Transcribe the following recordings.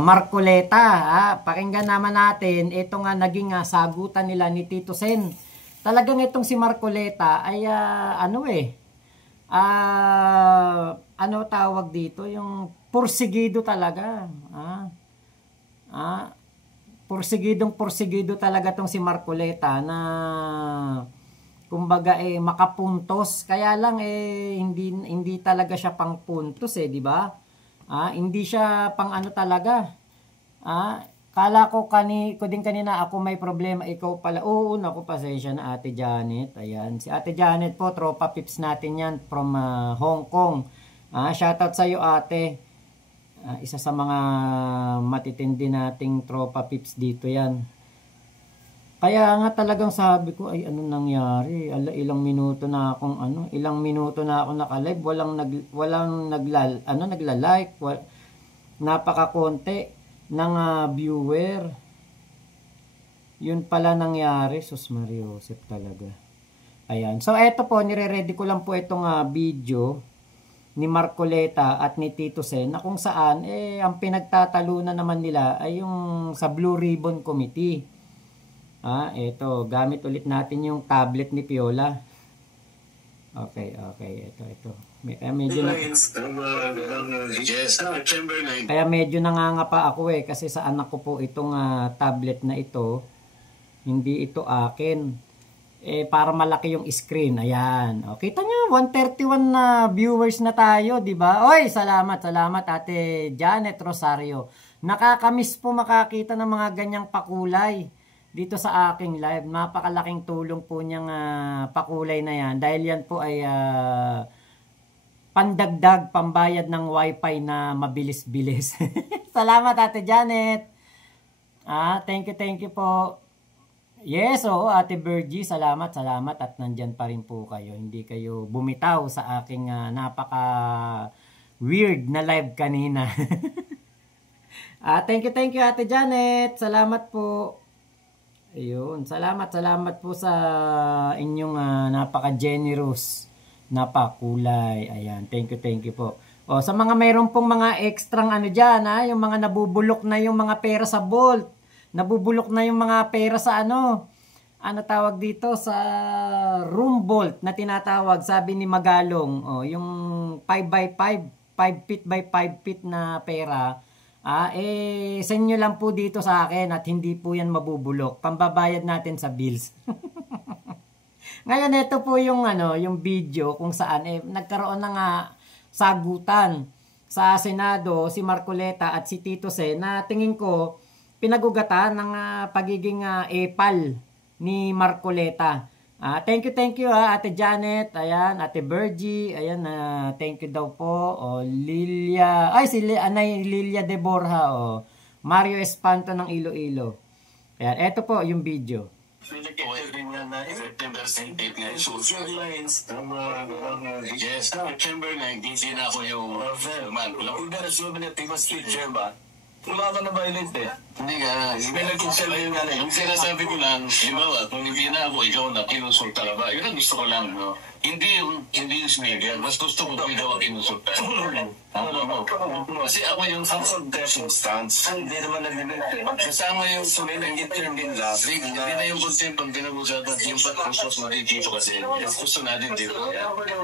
Marcoleta. Pakinggan naman natin ito nga naging sagutan nila ni Tito Sen. Talagang itong si Marcoleta ay ano tawag dito, yung porsigido talaga. Porsigido talaga tong si Marcoleta na kumbaga makapuntos. Kaya lang hindi talaga siya pang puntos di ba? Hindi siya pang ano talaga. Kala ko din kanina ako may problema, ikaw pala. Oo, naku, pasensya na Ate Janet. Ayan, si Ate Janet po, tropa pips natin yan from Hong Kong. Shoutout sa iyo Ate. Isa sa mga matitindi nating tropa pips dito yan. Kaya nga talagang sabi ko, ay ano nangyari? Ilang minuto na akong naka-live, walang nagla-like, napaka-konti ng viewer. Yun pala nangyari, sus Mariosep talaga. Ayan. So eto po, nire-ready ko lang po itong video ni Marcoleta at ni Tito Sen na kung saan ang pinagtatalunan naman nila ay yung sa Blue Ribbon Committee. Ito, gamit ulit natin yung tablet ni Piola. Okay, ito. Kaya medyo nangangapa ako kasi sa anak ko po itong tablet na ito. Hindi ito akin. Para malaki yung screen. Ayan. Kita nyo, 131 na viewers na tayo, di ba? Oy, salamat Ate Janet Rosario. Nakakamiss po makakita ng mga ganyang pakulay dito sa aking live. Napakalaking tulong po niyang pakulay na yan. Dahil yan po ay pandagdag, pambayad ng wifi na mabilis-bilis. Salamat Ate Janet. Thank you po. Yes, Ate Virgie, salamat at nandyan pa rin po kayo. Hindi kayo bumitaw sa aking napaka weird na live kanina. Thank you Ate Janet. Salamat po. Ayun, salamat po sa inyong napaka-generous na pakulay. Ayan, thank you po. Sa mga mayroon pong mga extrang diyan, yung mga nabubulok na yung mga pera sa Bolt. Nabubulok na yung mga pera sa ano tawag dito, sa room Bolt na tinatawag, sabi ni Magalong, yung 5x5, 5 feet by 5 feet na pera. Send nyo lang po dito sa akin at hindi po yan mabubulok. Pambabayad natin sa bills. Ngayon, ito po yung yung video kung saan nagkaroon ng sagutan sa Senado si Marcoleta at si Tito Sen na tingin ko pinagugatan ng pagiging epal ni Marcoleta. Thank you Ate Janet, ayan, Ate Virgie, ayan, thank you daw po. Lilia, si Anay Lilia de Borja, Mario Espanto ng Iloilo. Ayan, eto po yung video. September 19, na ako yung man. Wala ka na violent Hindi ka. Yung sinasabi ko lang, halimbawa, kung hindi na ako, ikaw na, kinonsulta ka ba? Yun ang gusto ko lang, no? Hindi yung smedia. Mas gusto ko kung ikaw ang kinonsulta. Kasi ako yung circumstance. Hindi naman kasama yung determined last. Hindi na yung contentong pinag-usapan. Yung pag-usos na dito kasi. Gusto natin dito.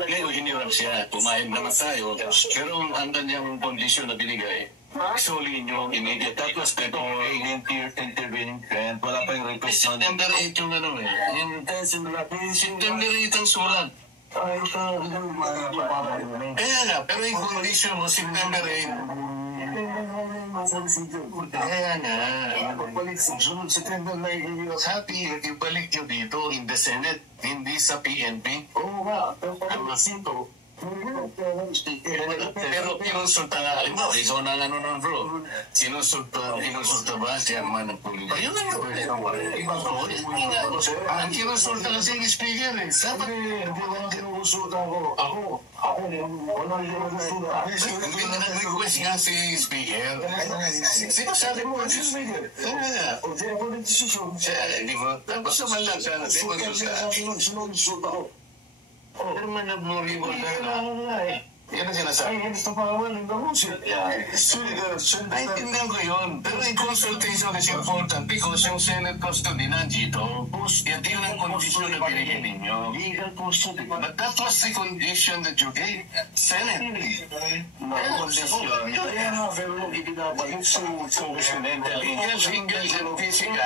Ngayon, hinirap siya. Pumayag naman tayo. Pero ang kanyang kondisyon na binigay, actually, yung immediate. Tapos, ito, intervening friend, wala pa yung request. September 8 yung yung September 8 ang sulat. Kaya nga, pero yung condition mo, September 8. Kaya nga, September 9, happy, ibalik nyo dito in the Senate, hindi sa PNP. Oo nga, pero masinto. Pero kinonsulta nga, ikaw na nun bro. Kinonsulta ba siya man ng pulis? Ayun na yun. Ang kinonsulta lang siya yung speaker Dapat hindi kinonsulta ko. Ako, walang kinonsulta. Hindi na nag-request nga si speaker. Sino sabi mo si speaker? O di ako nag-desisyon. Hindi mo. Tapos naman lang siya. Sinonsulta ko. Pero man nag-Blue Ribbon na. Yan ang sinasabi. Naintindihan ko yun. Pero yung consultation is important because yung Senate custody nandito, yun ang condition na binigay ninyo. But that was the condition that you gave Senate. Legal, and physical.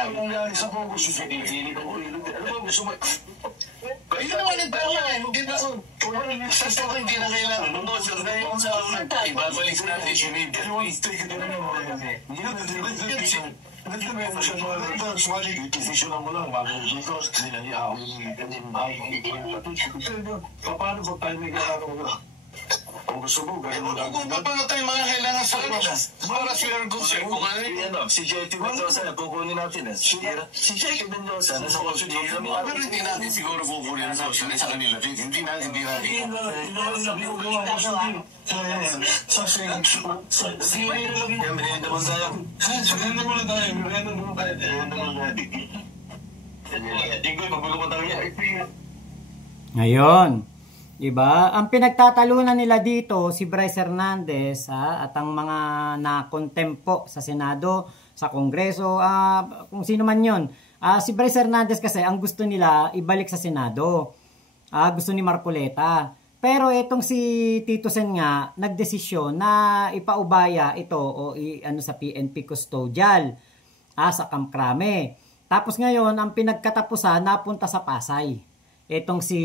Yun naman ang tama eh. Hindi na hindi na kailangan. Ibabalik natin si Mibia. Paano ba tayo may gagawin? Kung gusto mo, gano'n mo lang. Kung paano tayo mga kailangan sa kanila? Para sila good sir. Kung ano Si JT Mendoza, kukunin natin. Si JT Mendoza, nasa konsultation. pero hindi natin siguro kukunin sa kanila. Hindi natin. Yan, merienda mo tayo. Merienda mo lang tayo. Inggoy, magulo ko tayo. Ngayon, diba? Ang pinagtatalunan nila dito si Bryce Hernandez at ang mga nakontempo sa Senado, sa Kongreso, kung sino man 'yon. Si Bryce Hernandez kasi ang gusto nila ibalik sa Senado. Gusto ni Marcoleta. Pero itong si Tito Sen nga nagdesisyon na ipaubaya ito o sa PNP custodial sa Camp Crame. Tapos ngayon ang pinagkatapusan napunta sa Pasay. Itong si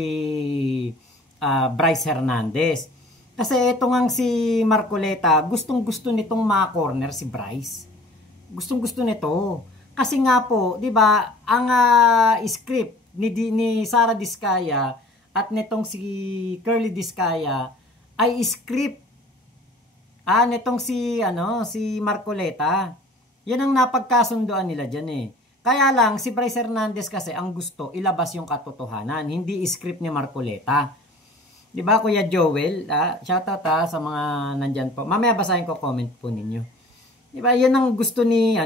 Bryce Hernandez. Kasi ito ngang si Marcoleta, gustong-gusto nitong ma-corner si Bryce. Gustong-gusto nito. Kasi nga po, 'di ba, ang script ni Sara Diskaya at nitong si Curly Diskaya ay script nitong si Marcoleta. Yan ang napagkasundoan nila diyan eh. Kaya lang si Bryce Hernandez kasi ang gusto ilabas yung katotohanan, hindi script ni Marcoleta. 'Di ba Kuya Joel? Shoutout sa mga nandiyan po. Mamaya basahin ko comment po ninyo. 'Di ba? 'Yan ang gusto ni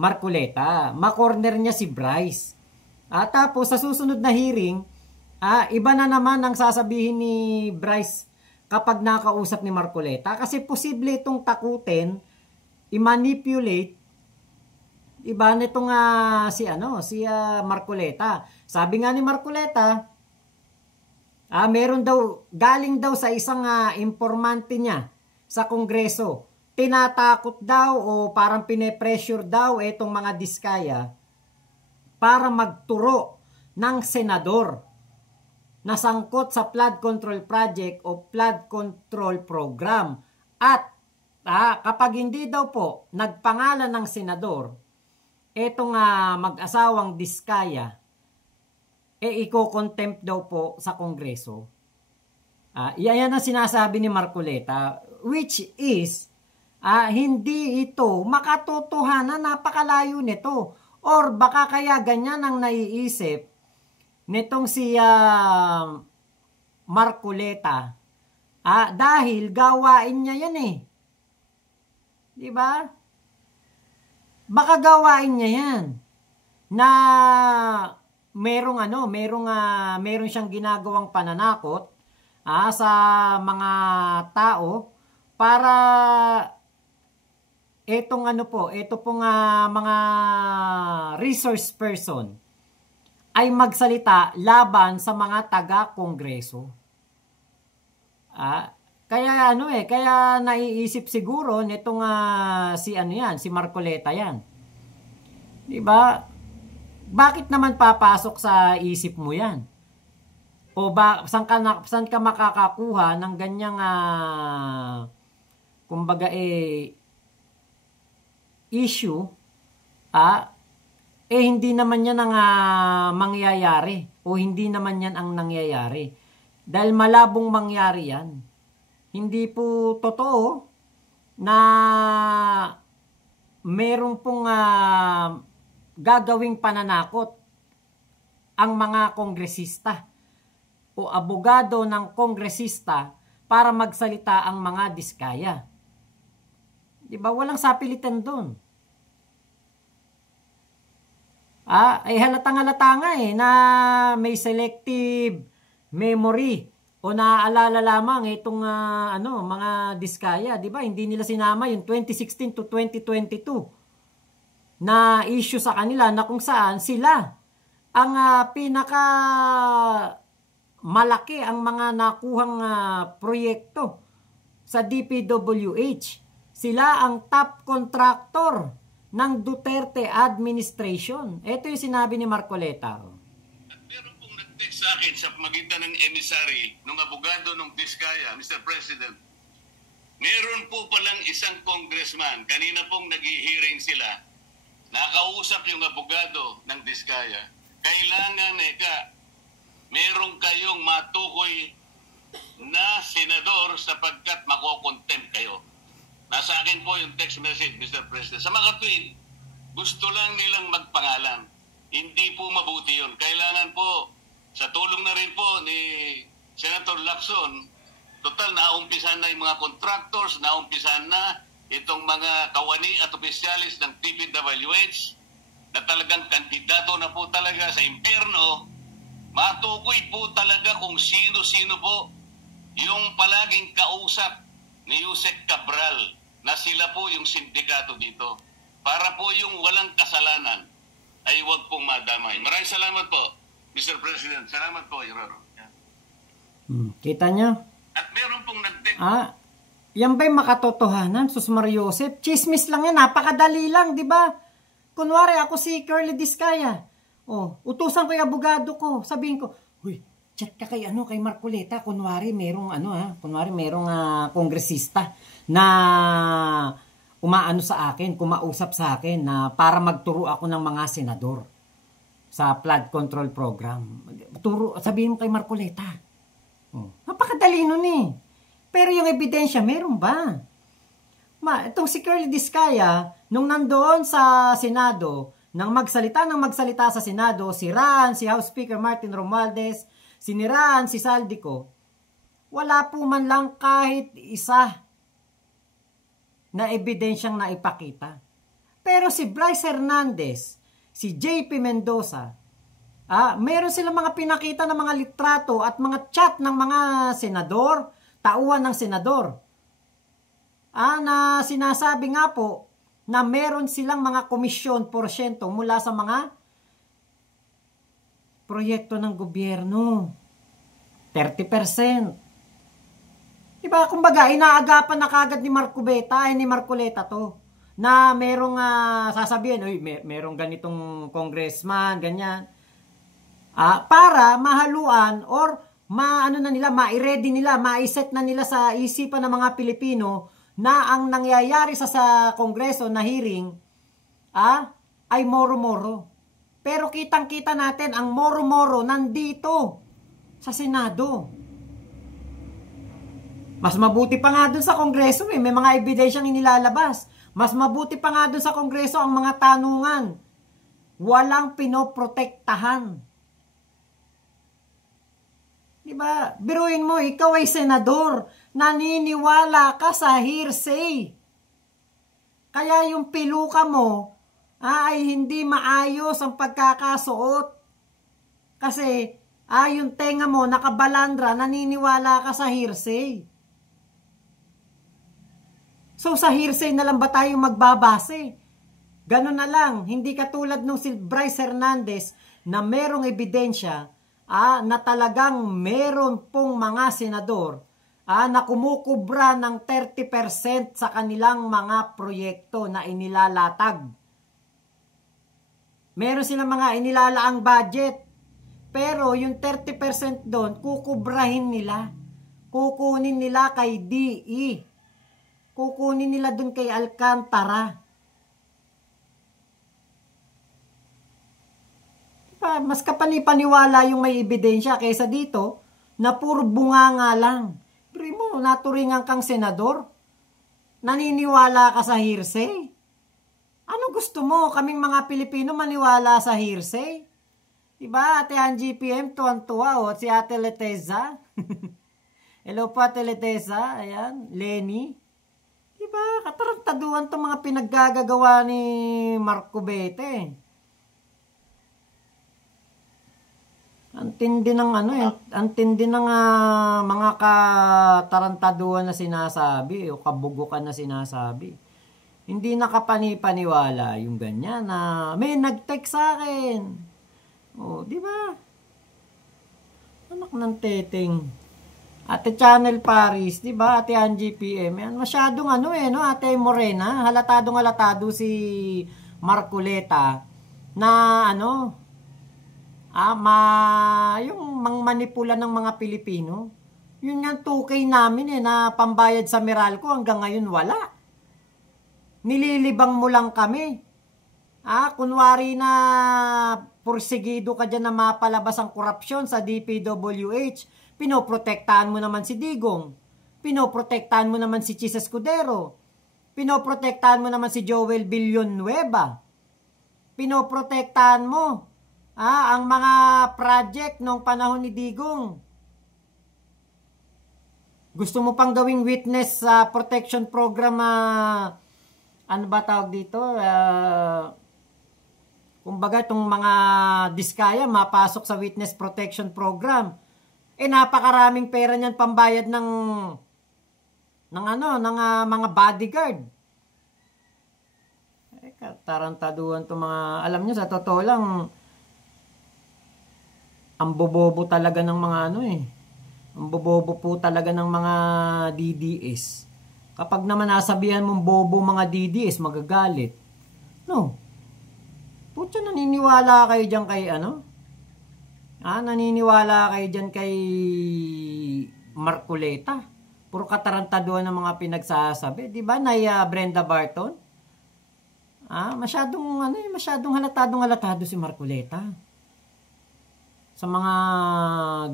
Marcoleta. Ma-corner niya si Bryce. Tapos sa susunod na hearing, iba na naman ang sasabihin ni Bryce kapag nakausap ni Marcoleta kasi posible itong takutin, i-manipulate iba nitong si Marcoleta. Sabi nga ni Marcoleta, meron daw galing daw sa isang informante niya sa Kongreso. Tinatakot daw o parang pine-pressure daw itong mga Diskaya para magturo ng senador na sangkot sa flood control project o flood control program. At kapag hindi daw po nagpangalan ng senador, etong mag-asawang Diskaya, iko-contempt daw po sa Kongreso. Yan ang sinasabi ni Marcoleta, which is, hindi ito makatotohanan, napakalayo nito. Or baka kaya ganyan ang naiisip nitong si Marcoleta, dahil gawain niya yan eh. Diba? Baka gawain niya yan na meron siyang ginagawang pananakot sa mga tao para ito pong mga resource person ay magsalita laban sa mga taga-kongreso. Kaya kaya naiisip siguro nitong si Marcoleta yan. 'Di ba? Bakit naman papasok sa isip mo 'yan? O saan ka makakakuha ng ganyang kumbaga issue hindi naman yan ang mangyayari o hindi naman yan ang nangyayari. Dahil malabong mangyari yan. Hindi po totoo na meron pong gagawing pananakot ang mga kongresista o abogado ng kongresista para magsalita ang mga Diskaya. Diba? Walang sapilitan doon. Halatang-halata nga na may selective memory O naaalala lamang itong mga Diskaya, 'di ba? Hindi nila sinama yung 2016 to 2022 na issue sa kanila na kung saan sila ang pinaka malaki ang mga nakuhang proyekto sa DPWH. Sila ang top contractor ng Duterte administration. Ito yung sinabi ni Marcoleta. Meron pong nag-text sa akin sa magitan ng emissary, ng abogado ng Diskaya, Mr. President. Meron po palang isang congressman, kanina pong nag-hearing sila, nakausap yung abogado ng Diskaya. Kailangan, meron kayong matukoy na senador sapagkat makokontempt kayo. Nasa akin po yung text message, Mr. President. Sa mga tweet, gusto lang nilang magpangalan. Hindi po mabuti yun. Kailangan po, sa tulong na rin po ni Senator Lacson, total naumpisan na yung mga contractors, naumpisan na itong mga kawani at opisyalis ng DPWH na talagang kandidato na po talaga sa impyerno. Matukoy po talaga kung sino-sino po yung palaging kausap ni Yusek Cabral na sila po yung sindikato dito. Para po yung walang kasalanan ay huwag pong madamay. Maraming salamat po, Mr. President. Salamat po, Your Honor. Kita nyo? At meron pong Yan ba'y makatotohanan? Sus Mariosep, chismis lang yan. Napakadali lang, di ba? Kunwari ako si Curly Diskaya. Utusan ko yung abogado ko. Sabihin ko, huy, chat ka kay Marcoleta. Kunwari merong kongresista na umaano sa akin, kumausap sa akin na para magturo ako ng mga senador sa flood control program. Sabihin mo kay Marcoleta. Napakadali nun eh. Pero yung ebidensya, meron ba? Itong si Curly Diskaya, nung nandoon sa Senado, nang magsalita sa Senado, siraan si House Speaker Martin Romualdez, siniraan si Saldico, wala po man lang kahit isa na ebidensyang naipakita. Pero si Bryce Hernandez, si JP Mendoza, meron silang mga pinakita ng mga litrato at mga chat ng mga senador, tauhan ng senador, na sinasabi nga po na meron silang mga komisyon, porsyento mula sa mga proyekto ng gobyerno. 30%. Diba, kumbaga, inaagapan na kagad ni Marcoleta to, na merong sasabihin, merong ganitong congressman, ganyan, para mahaluan or ma-ready nila, ma-set na nila sa isipan ng mga Pilipino na ang nangyayari sa Kongreso na hearing ay moro-moro. Pero kitang-kita natin ang moro-moro nandito sa Senado. Mas mabuti pa nga dun sa Kongreso may mga ebidensyang inilalabas. Mas mabuti pa nga dun sa Kongreso ang mga tanungan. Walang pinoprotektahan. Diba? Biruin mo, ikaw ay senador. Naniniwala ka sa hearsay. Kaya yung piluka mo ay hindi maayos ang pagkakasuot. Kasi yung tenga mo nakabalandra, naniniwala ka sa hearsay. So sa hearsay na lang ba tayo magbabase? Ganun na lang, hindi katulad nung si Bryce Hernandez na merong ebidensya na talagang meron pong mga senador na kumukubra ng 30% sa kanilang mga proyekto na inilalatag. Meron silang mga inilalaang budget, pero yung 30% doon, kukubrahin nila. Kukunin nila kay DE. Kukunin nila doon kay Alcantara. Mas kapanipaniwala yung may ebidensya kaysa dito na puro bunganga lang. Pero mo, naturingan kang senador? Naniniwala ka sa hearsay? Ano gusto mo? Kaming mga Pilipino maniwala sa hearsay? Diba, Ate Angie PM, tuwan-tuwa. Si Ate Leteza. Hello po, Ate Leteza. Ayan, Lenny. Diba, katarantaduhan itong mga pinaggagawa ni Marco Bete. Ang tindi ng ano eh, ang tindi ng mga katarantaduhan na sinasabi o kabugukan na sinasabi. Hindi nakapani-paniwala yung ganyan na may nag-text sa akin. Oh, di ba? Anak ng teteng. Ate Channel Paris, di ba? Ate Angie PM. Yan, masyadong ano eh, no? Ate Morena, halatado si Marcoleta na ano, yung manipula ng mga Pilipino. Yun nga 2K namin eh, na pambayad sa Meralco hanggang ngayon wala. Nililibang mo lang kami. Kunwari na pursigido ka dyan na mapalabas ang korupsyon sa DPWH. Pinoprotektahan mo naman si Digong. Pinoprotektahan mo naman si Chis Escudero. Pinoprotektahan mo naman si Joel Villanueva. Pinoprotektahan mo ang mga project nung panahon ni Digong. Gusto mo pang gawing witness sa protection program, ano ba tawag dito? Kumbaga itong mga diskaya mapasok sa witness protection program. Napakaraming pera niyan pambayad ng mga bodyguard. Tarantaduhan to mga, alam niyo sa totoo lang, ang bobobo talaga ng mga ang bobobo po talaga ng mga DDS. Kapag naman nasabihan mong bobo mga DDS, magagalit. No. Putya, naniniwala kayo dyan kay naniniwala kayo dyan kay Marcoleta. Puro katarantaduhan ng mga pinagsasabi. Diba, Naya Brenda Barton? Masyadong halatado si Marcoleta. Sa mga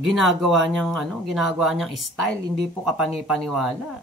ginagawa niyang style, hindi po kapani-paniwala.